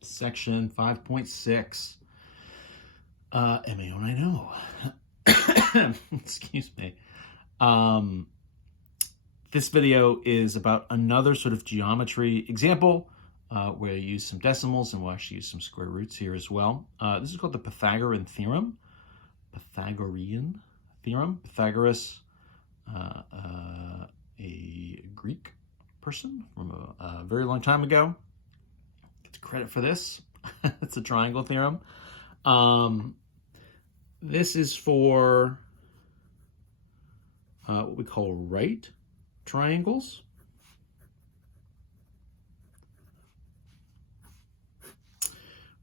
Section 5.6. MAO, I know. Excuse me. This video is about another sort of geometry example where you use some decimals, and we'll actually use some square roots here as well. This is called the Pythagorean theorem. Pythagorean theorem. Pythagoras, a Greek person from a very long time ago. Gets credit for this. It's a triangle theorem. This is for what we call right triangles.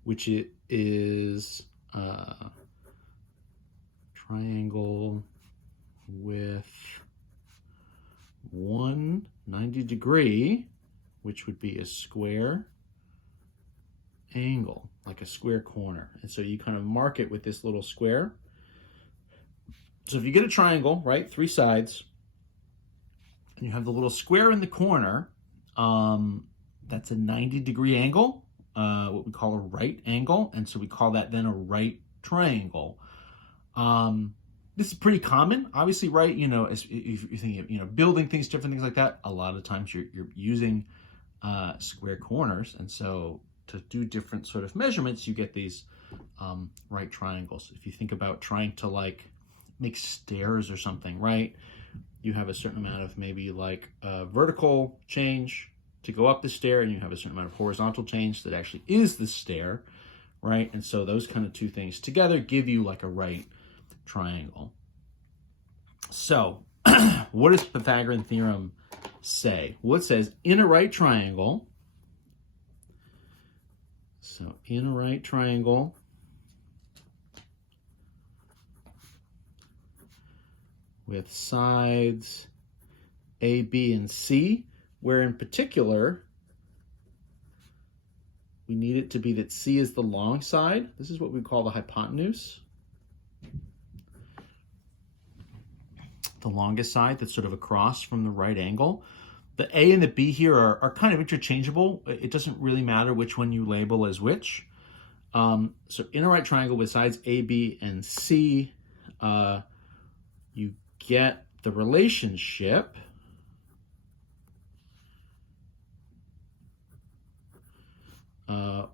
Which it is triangle with one 90-degree, which would be a square angle, like a square corner. And so you kind of mark it with this little square. So if you get a triangle, right, 3 sides, and you have the little square in the corner, that's a 90-degree angle, what we call a right angle. And so we call that then a right triangle. This is pretty common, obviously, right? You know, if you're thinking of, you know, building things, different things like that, a lot of times you're using square corners. And so to do different sort of measurements, you get these right triangles. If you think about trying to like make stairs or something, right? You have a certain amount of maybe like vertical change to go up the stair, and you have a certain amount of horizontal change that actually is the stair, right? And so those kind of two things together give you like a right triangle. So what does Pythagorean theorem say? Well, it says in a right triangle, so in a right triangle, with sides A, B, and C, where in particular, we need it to be that C is the long side. This is what we call the hypotenuse. The longest side that's sort of across from the right angle. The A and the B here are kind of interchangeable. It doesn't really matter which one you label as which. So in a right triangle with sides A, B, and C, you get the relationship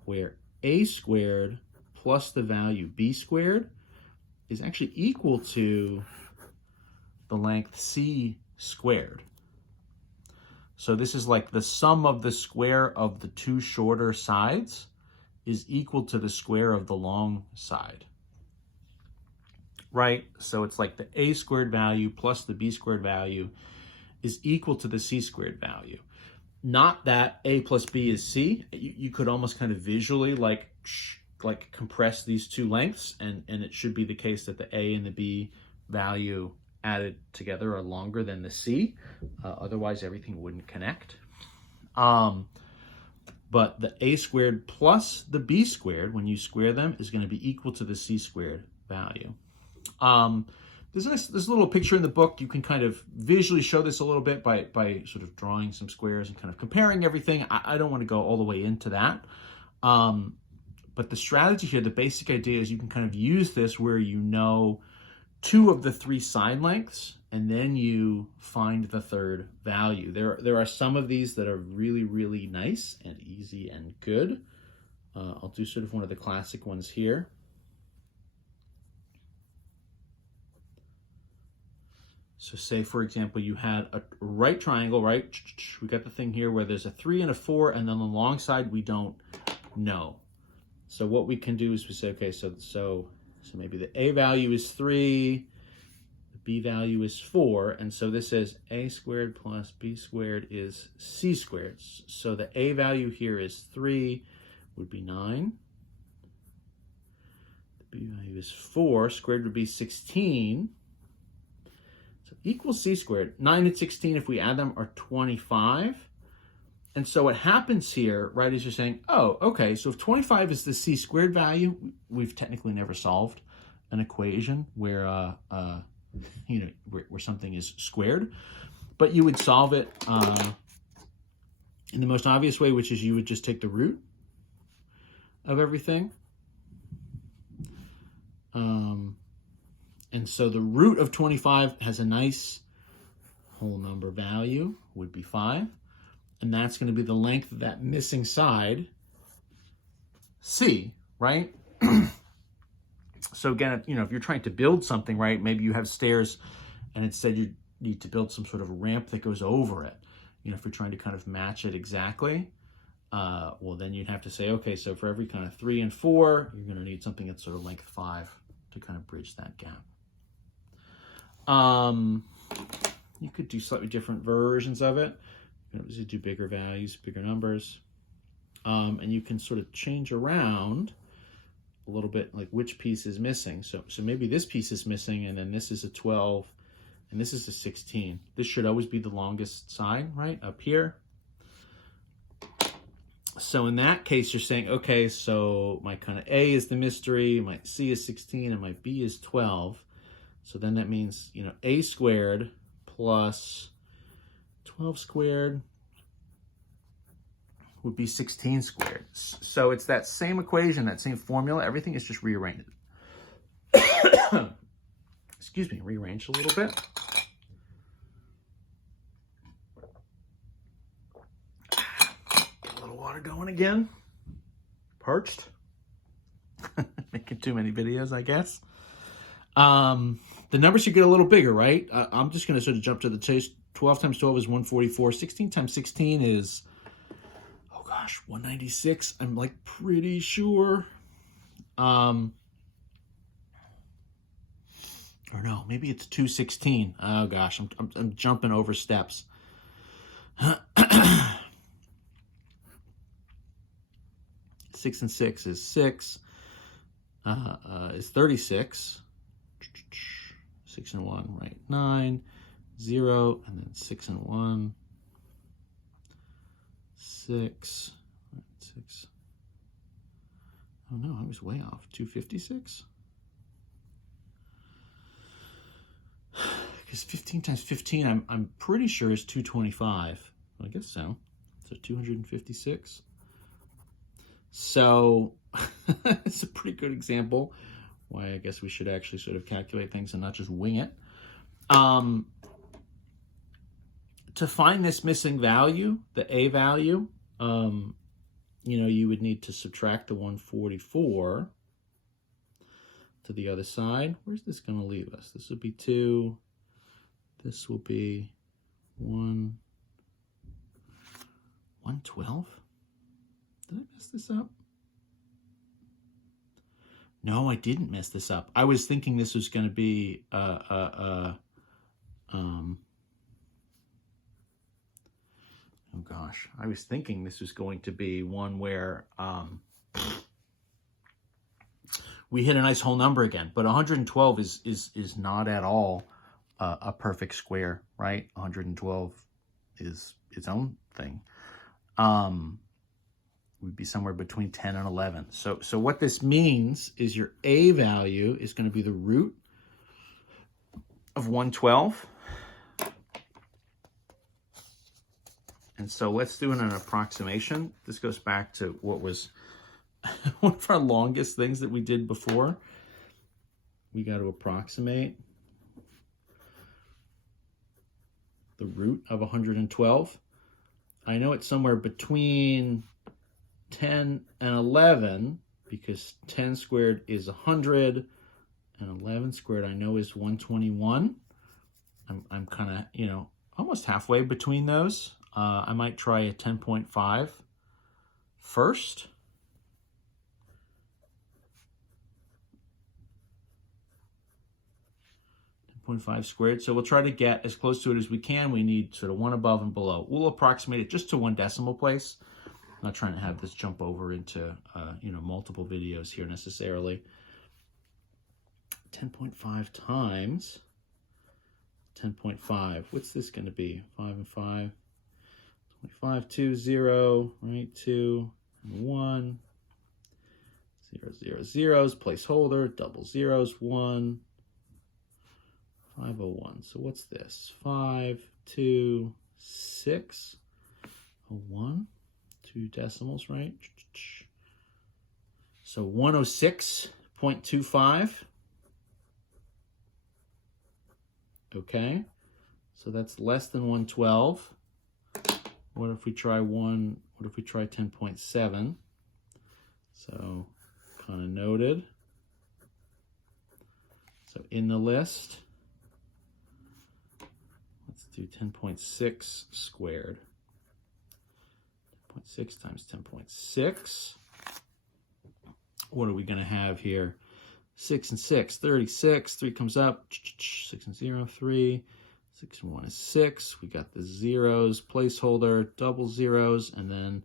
where A squared plus the value B squared is actually equal to the length C squared. So this is like the sum of the square of the two shorter sides is equal to the square of the long side. Right? So it's like the A squared value plus the B squared value is equal to the C squared value. Not that A plus B is C. You could almost kind of visually like compress these two lengths, and it should be the case that the A and the B value added together are longer than the C. Otherwise, everything wouldn't connect. But the A squared plus the B squared, when you square them, is going to be equal to the C squared value. There's a little picture in the book. You can kind of visually show this a little bit by sort of drawing some squares and kind of comparing everything. I don't want to go all the way into that. But the strategy here, the basic idea is you can kind of use this where you know 2 of the 3 side lengths, and then you find the third value. There are some of these that are really, really nice and easy and good. I'll do sort of one of the classic ones here. So say, for example, you had a right triangle, right? We got the thing here where there's a 3 and a 4, and then the long side we don't know. So what we can do is we say, okay, so maybe the A value is 3, the B value is 4, and so this says A squared plus B squared is C squared. So the A value here is 3, would be 9. The B value is 4, squared would be 16. Equals C squared. 9 and 16, if we add them, are 25. And so what happens here, right, is you're saying, oh, okay, so if 25 is the C squared value, we've technically never solved an equation where, where something is squared. But you would solve it in the most obvious way, which is you would just take the root of everything. And so the root of 25 has a nice whole number value, would be 5. And that's going to be the length of that missing side, C, right? So again, if you're trying to build something, right, maybe you have stairs and instead you need to build some sort of ramp that goes over it. If you're trying to kind of match it exactly, well, then you'd have to say, okay, so for every kind of 3 and 4, you're going to need something that's sort of length 5 to kind of bridge that gap. You could do slightly different versions of it. You can obviously do bigger values, bigger numbers. And you can sort of change around a little bit, like which piece is missing. So maybe this piece is missing, and then this is a 12, and this is a 16. This should always be the longest side, right, up here. So in that case, you're saying, okay, so my kind of A is the mystery, my C is 16, and my B is 12. So then that means, A squared plus 12 squared would be 16 squared. So it's that same equation, that same formula. Everything is just rearranged. Excuse me, rearranged a little bit. Get a little water going again. Parched. Making too many videos, I guess. The numbers should get a little bigger, right? I'm just going to sort of jump to the chase. 12 times 12 is 144. 16 times 16 is, oh gosh, 196. I'm like pretty sure. Or no, maybe it's 216. Oh gosh, I'm jumping over steps. 6 and 6 is 6. Is 36. 6 and 1, right? 9, 0, and then 6 and 1. 6. 6. Oh no, I was way off. 256? Because 15 times 15, I'm pretty sure is 225. I guess so. So 256. So it's a pretty good example why I guess we should actually sort of calculate things and not just wing it. To find this missing value, the A value, you would need to subtract the 144 to the other side. Where's this going to leave us? This would be 2. This will be 112. Did I mess this up? No, I didn't mess this up. I was thinking this was going to be oh gosh, I was thinking this was going to be one where we hit a nice whole number again, but 112 is not at all a perfect square, right? 112 is its own thing. Would be somewhere between 10 and 11. So what this means is your A value is going to be the root of 112. And so let's do an approximation. This goes back to what was one of our longest things that we did before. We got to approximate the root of 112. I know it's somewhere between 10 and 11 because 10 squared is 100 and 11 squared I know is 121. I'm kind of, almost halfway between those. I might try a 10.5 first. 10.5 squared. So we'll try to get as close to it as we can. We need sort of one above and below. We'll approximate it just to 1 decimal place. I'm not trying to have this jump over into, multiple videos here necessarily. 10.5 times 10.5. What's this going to be? 5 and 5. 25, 2, 0, right? 2, 1. 0, 0, zeros, placeholder, double zeros, 1. 501. So what's this? 5, 2, 6, 1. 2 decimals, right? So 106.25. Okay, so that's less than 112. What if we try 10.7? So kind of noted. So in the list, let's do 10.6 squared. 10.6 times 10.6. What are we going to have here? 6 and 6, 36. 3 comes up. 6 and 0, 3. 6 and 1 is 6. We got the zeros, placeholder, double zeros, and then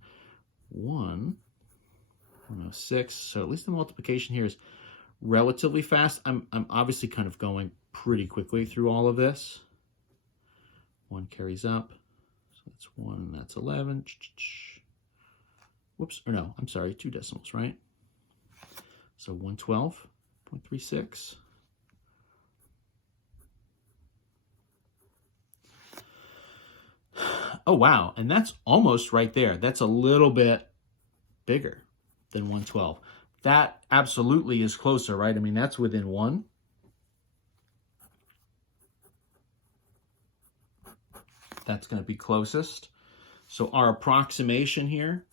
106. So at least the multiplication here is relatively fast. I'm obviously kind of going pretty quickly through all of this. 1 carries up. So that's 1 and that's 11. Whoops, or no, I'm sorry, 2 decimals, right? So 112.36. Oh, wow. And that's almost right there. That's a little bit bigger than 112. That absolutely is closer, right? I mean, that's within 1. That's going to be closest. So our approximation here,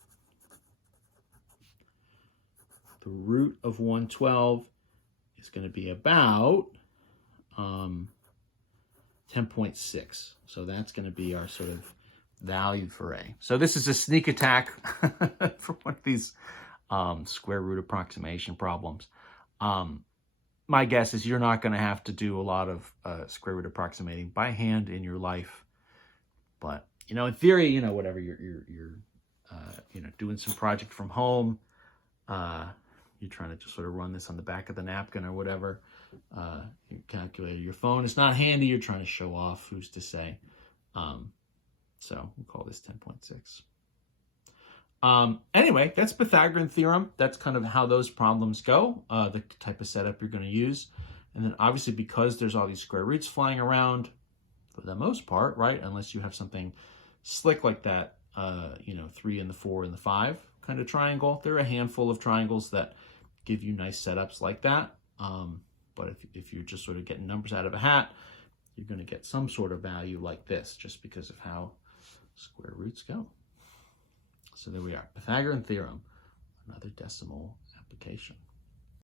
the root of 112 is going to be about 10.6. So that's going to be our sort of value for A. So this is a sneak attack for one of these square root approximation problems. My guess is you're not going to have to do a lot of square root approximating by hand in your life. But, you know, in theory, you know, whatever, you're you know, doing some project from home, you're trying to just sort of run this on the back of the napkin or whatever, your calculator, your phone is not handy, you're trying to show off, who's to say. So we'll call this 10.6. Anyway, that's Pythagorean theorem. That's kind of how those problems go, the type of setup you're going to use. And then obviously because there's all these square roots flying around, for the most part, right, unless you have something slick like that, you know, 3 and the 4 and the 5 kind of triangle. There are a handful of triangles that give you nice setups like that. But if you're just sort of getting numbers out of a hat, you're going to get some sort of value like this just because of how square roots go. So there we are, Pythagorean theorem, another decimal application.